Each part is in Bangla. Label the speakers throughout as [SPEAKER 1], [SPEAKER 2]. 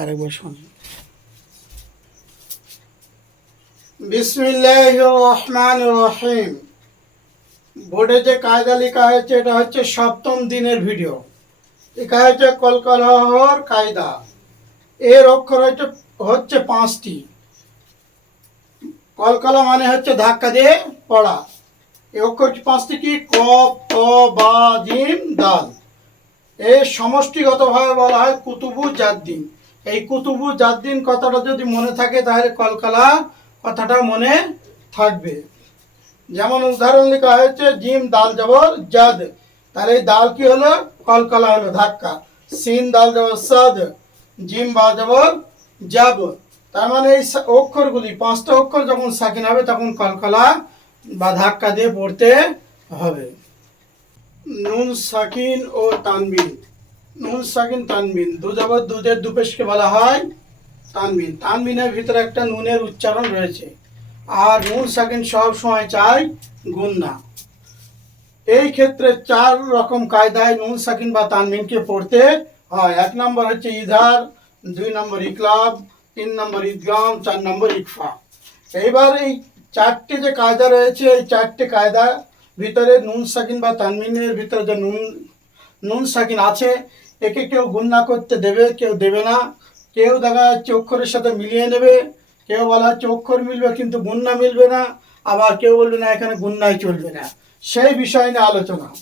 [SPEAKER 1] আরেকবার শোনেন। বিসমিল্লাহ রহমান রহিম। বোর্ডে যে কায়দা লেখা হয়েছে, এটা হচ্ছে সপ্তম দিনের ভিডিও। লেখা হয়েছে কলকলহর কায়দা। এর অক্ষর হচ্ছে হচ্ছে পাঁচটি। কলকলা মানে হচ্ছে ধাক্কা দিয়ে পড়া। এই অক্ষর পাঁচটি কি? ক ক বা, জিম, দাল। এর সমষ্টিগতভাবে বলা হয় কুতুবু জাদ্দিন। এই কুতুবু জাদ্দিন কথাটা যদি মনে থাকে, তাহলে কলকালা কথাটা মনে থাকবে। যেমন উদাহরণ লেখা হয়েছে, জিম দাল জবর জাদ। তাহলে এই দাল কি হলো? কলকলা হলো, ধাক্কা। সিন দাল জবর সাদ, জিম বা জবর জাব। তার মানে এই অক্ষরগুলি, পাঁচটা অক্ষর যখন সাকিন হবে, তখন কলকলা বা ধাক্কা দিয়ে পড়তে হবে। নুন, সাকিন ও তানবিন। নুন সাকিন তানবিন দু দুধের দুপেশকে বলা হয় তানবিন তানবিনের ভিতরে একটা নুনের উচ্চারণ রয়েছে। আর নুন সাকিন সব সময় চাই গুন্না। এই ক্ষেত্রে চার রকম কায়দায় নুন সাকিন বা তানবিনকে পড়তে হয়। এক নম্বর হচ্ছে ইধার দুই নম্বর ইকলাব, তিন নম্বর ইদগাম, চার নম্বর ইকফা। এইবার এই চারটে যে কায়দা রয়েছে, এই চারটে কায়দা ভিতরে নুন সাকিন বা তানমিনের ভিতরে যে নুন নুন সাকিন আছে একে কেউ গুন্না করতে দেবে, কেউ দেবে না। কেউ দেখা যাচ্ছে অক্ষরের সাথে মিলিয়ে নেবে, কেউ বলা হচ্ছে অক্ষর মিলবে কিন্তু গুন্না মিলবে না, আবার কেউ বলবে না এখানে গুন্নাই চলবে না। সেই বিষয় নিয়ে আলোচনা।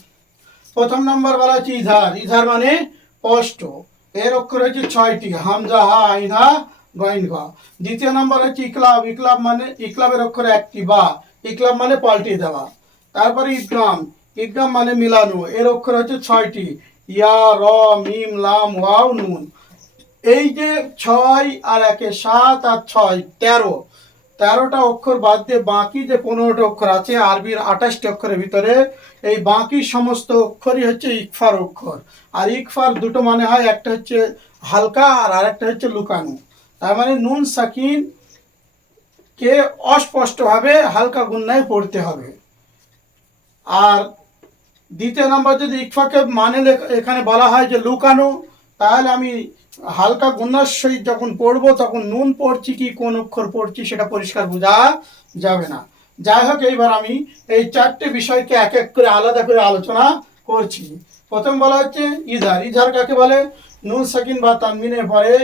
[SPEAKER 1] প্রথম নম্বর বলা হচ্ছে ইধার ইধার মানে স্পষ্ট। এর অক্ষর হচ্ছে ছয়টি, হামজা, হা, আইন, হা, গইন ঘ দ্বিতীয় নম্বর হচ্ছে ইকলাব। ইকলাব মানে ইকলাবের অক্ষর একটি বা। ইকলাব মানে পাল্টে দেওয়া। তারপরে ইদগাম। ইদগাম মানে মিলানো। এর অক্ষর হচ্ছে ছয়টি। ইয়া, র, মিম, লাম, ওয়াও, নুন। এই যে ছয় আর একে সাত আর ছয়, তেরো। তেরোটা অক্ষর বাদ দিয়ে বাকি যে পনেরোটা অক্ষর আছে, আরবির আঠাশটি অক্ষরের ভিতরে, এই বাকি সমস্ত অক্ষরই হচ্ছে ইকফার অক্ষর। আর ইকফার দুটো মানে হয়, একটা হচ্ছে হালকা আর আরেকটা হচ্ছে লুকানো। তার মানে নুন, সাকিন কে অস্পষ্টভাবে হালকা গুন্নায় পড়তে হবে। আর দ্বিতীয় নম্বর যদি ইকফাকে মানে এখানে বলা হয় যে লুকানো, তাহলে আমি হালকা গুন্নার যখন পড়ব, তখন নুন পড়ছি কি, কোন অক্ষর পড়ছি সেটা পরিষ্কার বোঝা যাবে না। যাই হোক, এইবার আমি এই চারটে বিষয়কে এক এক করে আলাদা করে আলোচনা করছি। প্রথম বলা হচ্ছে ইধার ইধার কাকে বলে? নুন, সাকিন বা তানমিনের পরে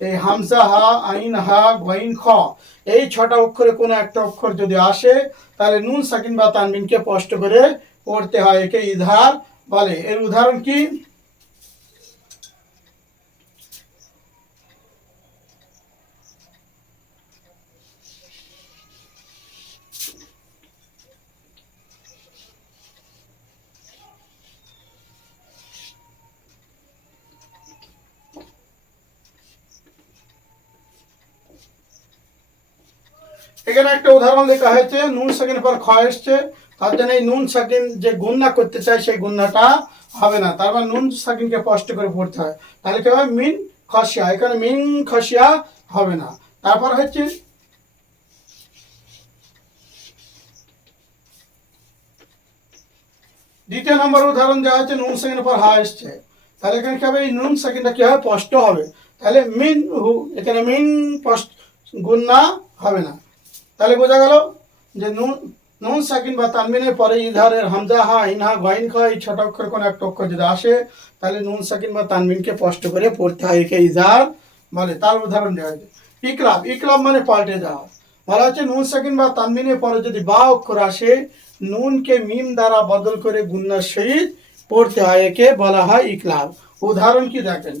[SPEAKER 1] এই হামসা হা, আইন, হা, গইন, খ, এই ছটা অক্ষরে কোনো একটা অক্ষর যদি আসে, তাহলে নুন, সাকিন বা তানমিনকে স্পষ্ট করে পড়তে হয়, একে ইধার বলে। এর উদাহরণ কি? এখানে একটা উদাহরণ লেখা হয়েছে, নুন সাকিনের পর খ এসছে। তার জন্য এই নুন সাকিন যে গুন্না করতে চাই সেই গুন্নাটা হবে না। তারপর নুন সাকিনকে স্পষ্ট করে পড়তে হয়। তাহলে কি হবে? মিন খসিয়া। এখানে মিন খসিয়া হবে না। তারপর হচ্ছে দ্বিতীয় নম্বর উদাহরণ দেওয়া হচ্ছে নুন সেকেন্ডের পর হা এসছে। তাহলে এখানে কি হবে? এই নুন সেকেন্ডটা কি হবে স্পষ্ট হবে? তাহলে মিন হু, এখানে মিন স্পষ্ট গুন্না হবে না। তাহলে বোঝা গেল যে নুন নুন সাকিন বা তানমিনের পরে ইধারের হামজা হা ইনহা গইন খ এই ছোট অক্ষর কোনো একটা অক্ষর যদি আসে, তাহলে নুন সাকিন বা তানমিনকে স্পষ্ট করে পড়তে হয়, একে ইধার বলে। তার উদাহরণ দেওয়া হয়েছে। ইকলাব ইকলাব মানে পাল্টে যাওয়া। বলা হচ্ছে নুন সাকিন বা তানমিনের পরে যদি বা অক্ষর আসে, নুনকে মিম দ্বারা বদল করে গুন্নার সহিত পড়তে হয়, একে বলা হয় ইকলাব। উদাহরণ কি দেখেন?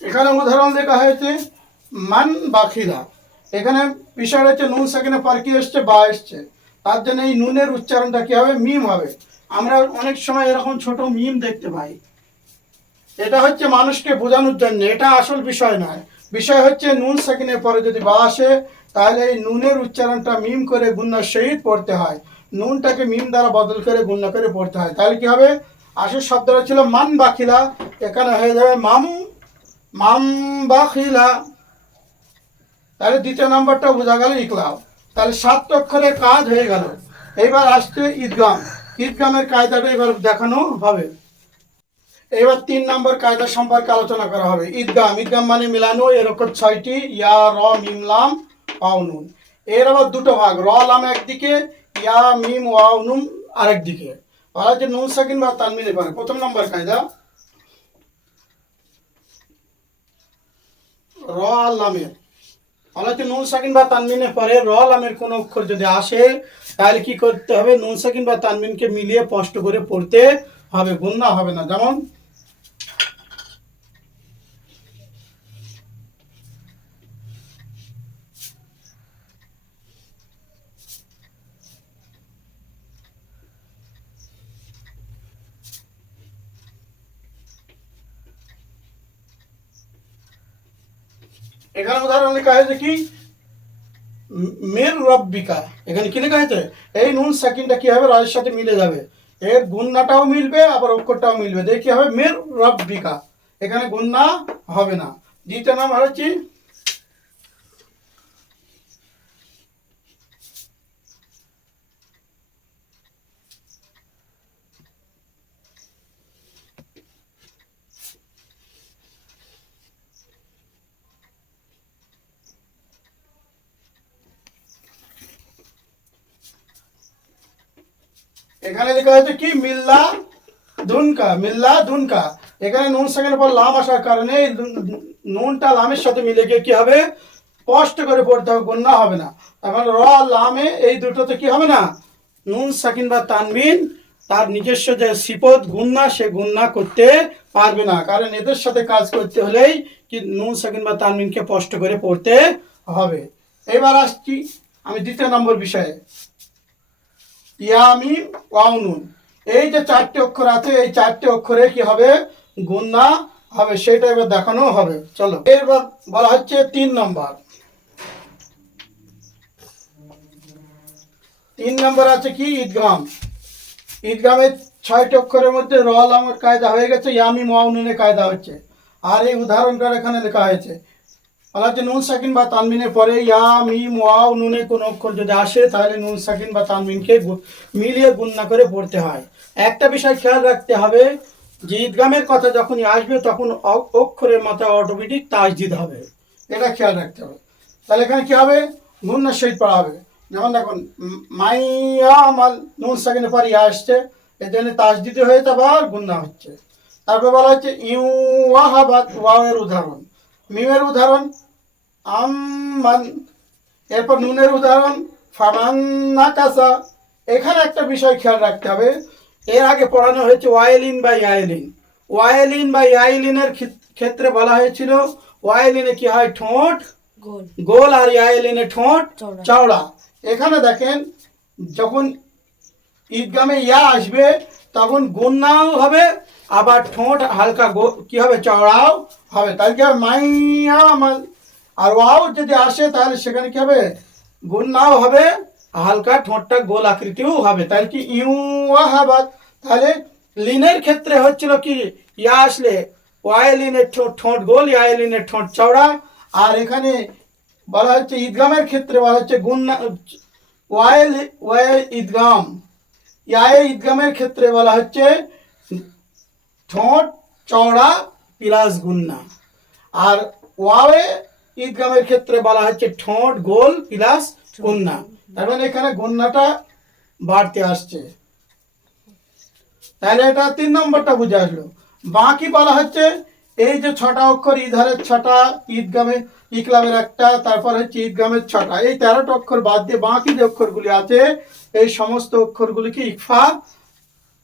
[SPEAKER 1] এখানে উদাহরণ লেখা হয়েছে, মান বাখিলা এখানে বিষয় হচ্ছে নুন সেখানে পার্কি এসছে বা এসছে। তার জন্য এই নুনের উচ্চারণটা কি হবে? মিম হবে। আমরা অনেক সময় এরকম ছোট মিম দেখতে পাই। এটা হচ্ছে মানুষকে বোঝানোর জন্য। এটা আসল বিষয় নয়। বিষয় হচ্ছে নুন সেকেন্ডের পরে যদি বা আসে, তাহলে এই নুনের উচ্চারণটা মিম করে গুন্নার শহীদ পড়তে হয়। নুনটাকে মিম দ্বারা বদল করে গুন্না করে পড়তে হয়। তাহলে কি হবে? আসল শব্দটা ছিল মান বাখিলা এখানে হয়ে যাবে মাম মাম বাখিলা। তাহলে দ্বিতীয় নম্বরটা বোঝা গেল ইকলাব তাহলে সাত অক্ষরের কাজ হয়ে গেল। এবার আসছে ঈদগাম। ঈদগামের কায়দাটা এবার দেখানো হবে। এবার তিন নম্বর কায়দা সম্পর্কে আলোচনা করা হবে। ঈদগাম। ঈদগাম মানে মিলানো এরকম ছয়টি, ইয়া, র মিমলাম আউনুন এর আবার দুটো ভাগ, র, লাম একদিকে, ইয়া, মিম ওয়াউনুম আরেক দিকে বলা হচ্ছে নুন, সাকিন বা তানমিনে পারে প্রথম নম্বর কায়দা। র লামের। হচ্ছে নুন, সাকিন বা তানমিনের পরে র, লামের কোনো অক্ষর যদি আসে, তাহলে কি করতে হবে? নুন, সাকিন বা তানমিনকে মিলিয়ে স্পষ্ট করে পড়তে হবে গুন্না হবে না। যেমন এখানে উদাহরণ লেখা হয়েছে কি? মের রব্বিকা। এখানে কি লেখা হয়েছে? এই নুন সাকিনটা কি হবে? রাজের সাথে মিলে যাবে। এর গুন্নাটাও মিলবে, আবার অক্ষরটাও মিলবে। দেখি হবে? মের রব্বিকা। এখানে গুন্না হবে না। দ্বিতীয় নাম হচ্ছে এখানে লেখা হয়েছে কি? মিল্লা ধুনকা মিল্লা ধুনকা এখানে নুন সেকেন্ড পর লাম আসার কারণে নুনটা লামের সাথে মিলে গিয়ে কি হবে? স্পষ্ট করে পড়তে হবে গুন্না হবে না। এখন র লামে এই দুটোতে কি হবে না? নুন সাকিন বা তানবিন, তার নিজস্ব যে সিপত গুন্না, সে গুন্না করতে পারবে না। কারণ এদের সাথে কাজ করতে হলেই কি নুন সাকিন বা তানবিনকে স্পষ্ট করে পড়তে হবে। এবার আসছি আমি দ্বিতীয় নম্বর বিষয়ে। ইয়ামিম ওয়াউনুন এই যে চারটে অক্ষর আছে, এই চারটে অক্ষরে কি হবে? গুন্না হবে, সেটা এবার দেখানো হবে। চলো এবার বলা হচ্ছে তিন নম্বর। তিন নম্বর আছে কি? ঈদগাম। ঈদগামের ছয়টি অক্ষরের মধ্যে রল আমার কায়দা হয়ে গেছে ইয়ামি ওয়াউনুনের কায়দা হচ্ছে। আর এই উদাহরণটা এখানে লেখা হয়েছে হচ্ছে নুন, সাকিন বা তানমিনের পরে ইয়া মিম ওয়াও নুনে কোনো অক্ষর যদি আসে, তাহলে নুন, সাকিন বা তানমিনকে মিলিয়ে গুণনা করে পড়তে হয়। একটা বিষয় খেয়াল রাখতে হবে যে ঈদগামের কথা যখনই আসবে, তখন অক্ষরের মাথায় অটোমেটিক তাজদিদ হবে। এটা খেয়াল রাখতে হবে। তাহলে এখানে কী হবে? গুণনার সহিত পড়া হবে। যেমন দেখুন মাইয়া মাল, নুন, সাকিনের পর ইয়া আসছে এর জন্য তাজদিদি হয়ে আবার গুণনা হচ্ছে। তারপর বলা হচ্ছে, ইউ ওয়াহাবাদ ওয়াওয়ের উদাহরণ। মিমের উদাহরণ আমান এরপর নুনের উদাহরণ ফামান্না কাসা এখানে একটা বিষয় খেয়াল রাখতে হবে এর আগে পড়ানো হয়েছে ওয়াইলিন বা ইয়াইলিন। ওয়াইলিন বা ইয়াইলিনের ক্ষেত- ক্ষেত্রে বলা হয়েছিল ওয়াইলিনে কি হয়? ঠোঁট
[SPEAKER 2] গোল।
[SPEAKER 1] আর ইয়াইলিনে ঠোঁট
[SPEAKER 2] চওড়া।
[SPEAKER 1] চওড়া। এখানে দেখেন যখন ঈদগামে ইয়া আসবে তখন গুন্নাও হবে আবার ঠোঁট হালকা কি হবে? চওড়াও হবে। তাহলে কি হবে? মাইয়া মাল। আর ওয়াও যদি আসে, তাহলে সেখানে কি হবে? গুন্নাও হবে। হালকা ঠোঁটটা গোল আকৃতিও হবে। তাহলে কি? ইউ হাবাদ তাহলে লিনের ক্ষেত্রে হচ্ছিল কি? ইয়া আসলে ওয়াইলিনের ঠোঁট ঠোঁট গোল, ইয়াইলিনের ঠোঁট চওড়া। আর এখানে বলা হচ্ছে ঈদগামের ক্ষেত্রে বলা হচ্ছে গুন্না ওয়াইল ওয়াইল ঈদগাম। ইয়ায়ে ঈদগামের ক্ষেত্রে বলা হচ্ছে ঠোঁট, চওড়া পিলাস গুন্না। আর ওয়াওয়ে ঈদগামের ক্ষেত্রে বলা হচ্ছে ঠোঁট, গোল পিলাস গুন্না। তার মানে এখানে গুন্নাটা বাড়তে আসছে। তাহলে এটা তিন নম্বরটা বুঝে আসলো। বাকি বলা হচ্ছে এই যে ছটা অক্ষর ইধারের ছটা ঈদগামে ইকলামের একটা, তারপর হচ্ছে ঈদগামের ছটা, এই তেরোটা অক্ষর বাদ দিয়ে বাকি যে অক্ষরগুলি আছে, এই সমস্ত অক্ষরগুলিকে ইকফা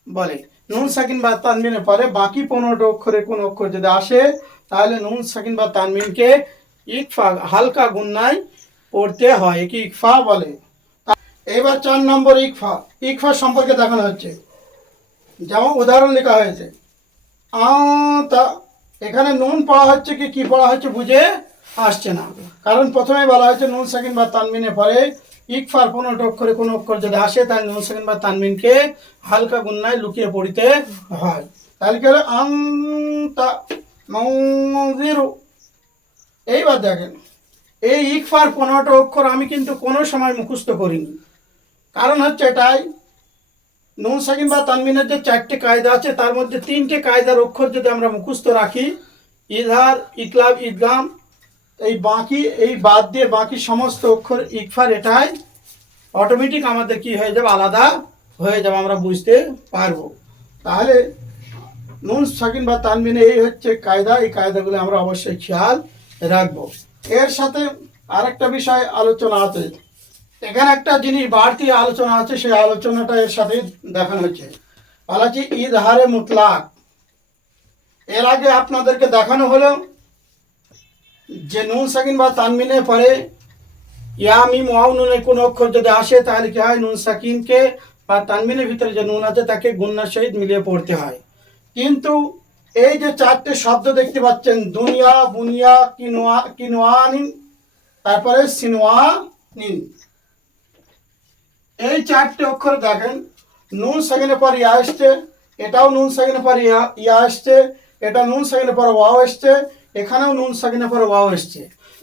[SPEAKER 1] বলে। নুন, সাকিন বা তানমিনের পরে বাকি পনেরোটা অক্ষরে কোন অক্ষর যদি আসে, তাহলে নুন, সাকিন বা তানমিনকে ইকফা, হালকা গুন্নায় পড়তে হয়। একে ইকফা বলে। এবার চার নম্বর ইকফা। ইকফা সম্পর্কে দেখানো হচ্ছে। যেমন উদাহরণ লেখা হয়েছে। তা, এখানে নুন পড়া হচ্ছে কি কি পড়া হচ্ছে বুঝে আসছে না। কারণ প্রথমে বলা হয়েছে নুন সেকেন্ড বা তানমিনের পরে ইকফার পনেরোটা অক্ষরে কোনো অক্ষর যদি আসে তাহলে নুন সেকেন্ড বা তানমিনকে হালকা গুন্নায় লুকিয়ে পড়িতে হয়। তাহলে কি হলো? এইবার দেখেন, এই ইকফার পনেরোটা অক্ষর আমি কিন্তু কোনো সময় মুখস্থ করিনি। কারণ হচ্ছে এটাই, নুন সাকিন বা তানমিনের যে চারটে কায়দা আছে, তার মধ্যে তিনটে কায়দার অক্ষর যদি আমরা মুখস্থ রাখি, ইধার, ইকলাব ঈদগাম এই বাকি, এই বাদ দিয়ে বাকি সমস্ত অক্ষর ইকফার এটাই অটোমেটিক আমাদের কি হয়ে যাবে? আলাদা হয়ে যাবে, আমরা বুঝতে পারব। তাহলে নুন, সাকিন বা তানমিনে এই হচ্ছে কায়দা। এই কায়দাগুলো আমরা অবশ্যই খেয়াল রাখব। এর সাথে আরেকটা বিষয় আলোচনা আছে। এখানে একটা জিনিস, বাড়তি আলোচনা আছে, সেই আলোচনাটা এর সাথে দেখানো হচ্ছে। হচ্ছে ঈদ হারে মুতলাক। এর আগে আপনাদেরকে দেখানো হলো যে নুন সাকিন বা তানমিনে পরে ইয়ামি মহাউনের কোন অক্ষর যদি আসে, তাহলে কি হয়? নুন সাকিনকে বা তানমিনের ভিতরে যে নুন আছে, তাকে গুন্নার সহিত মিলিয়ে পড়তে হয়। কিন্তু এই যে চারটে শব্দ দেখতে পাচ্ছেন, দুনিয়া, বুনিয়া, কিনোয়া, কিনোয়ানিন, তারপরে সিনোয়া নিন এই চারটে অক্ষর দেখেন, নুন সেকেন্ডের পর ইয়া আসছে এটাও নুন সেকেন্ডের পর ইয়া ইয়া আসছে এটা নুন সেকেন্ডের পর ওয়াও আসছে এখানেও নুন সেকেন্ডের পর ওয়াও আসছে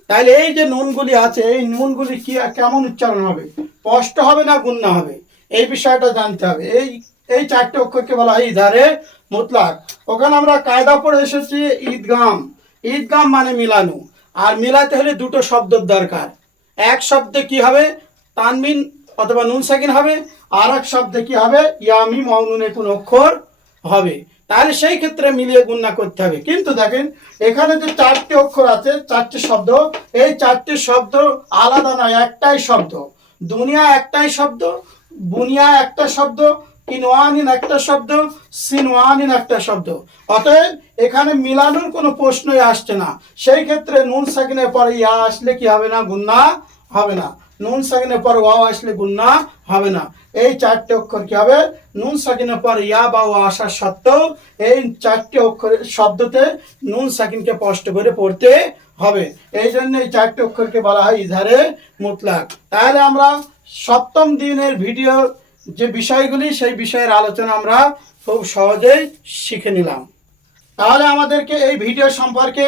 [SPEAKER 1] তাইলে এই যে নুনগুলি আছে, এই নুনগুলি কি, কেমন উচ্চারণ হবে? স্পষ্ট হবে না গুন্না হবে? এই বিষয়টা জানতে হবে। এই এই চারটে অক্ষরকে বলা হয় ইধারে মুতলাক। ওখানে আমরা কায়দা পড়ে এসেছি, ঈদগাম। ঈদগাম মানে মিলানো। আর মিলাতে হলে দুটো শব্দের দরকার। এক শব্দে কি হবে? তানমিন অথবা নুন সাকিন হবে। আর এক শব্দে কি হবে? ইয়ামি মৌনুনে কোন অক্ষর হবে। তাহলে সেই ক্ষেত্রে মিলিয়ে গুণনা করতে হবে। কিন্তু দেখেন, এখানে যে চারটি অক্ষর আছে, চারটি শব্দ, এই চারটি শব্দ আলাদা নয়, একটাই শব্দ। দুনিয়া একটাই শব্দ, বুনিয়া একটা শব্দ কিনওয়ানিন একটা শব্দ সিনওয়ানিন একটা শব্দ। অতএব এখানে মিলানোর কোনো প্রশ্নই আসছে না। সেই ক্ষেত্রে নুন সাকিনের পরে ইয়া আসলে কি হবে না গুন্না হবে না। নুন সাকিনের পর ওয়াও আসলে গুন্না হবে না। এই চারটে অক্ষর কি হবে? নুন সাকিনের পর ইয়া বা ওয়া আসার সত্ত্বেও এই চারটে অক্ষরের শব্দতে নুন সাকিনকে স্পষ্ট করে পড়তে হবে। এই জন্য এই চারটে অক্ষরকে বলা হয় ইধারে মুতলাক। তাহলে আমরা সপ্তম দিনের ভিডিও যে বিষয়গুলি, সেই বিষয়ের আলোচনা আমরা খুব সহজেই শিখে নিলাম। তাহলে আমাদেরকে এই ভিডিও সম্পর্কে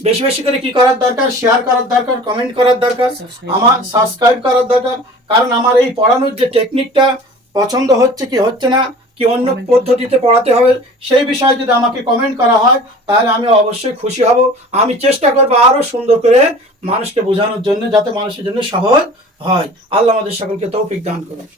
[SPEAKER 1] বেশি বেশি করে কি করার দরকার? শেয়ার করার দরকার কমেন্ট করার দরকার আমার সাবস্ক্রাইব করার দরকার। কারণ আমার এই পড়ানোর যে টেকনিকটা পছন্দ হচ্ছে কি হচ্ছে না কি অন্য পদ্ধতিতে পড়াতে হবে সেই বিষয়ে যদি আমাকে কমেন্ট করা হয় তাহলে আমি অবশ্যই খুশি হব। আমি চেষ্টা করব আরও সুন্দর করে মানুষকে বোঝানোর জন্য যাতে মানুষের জন্য সহজ হয়। আল্লাহ আমাদের সকলকে তৌফিক দান করুন।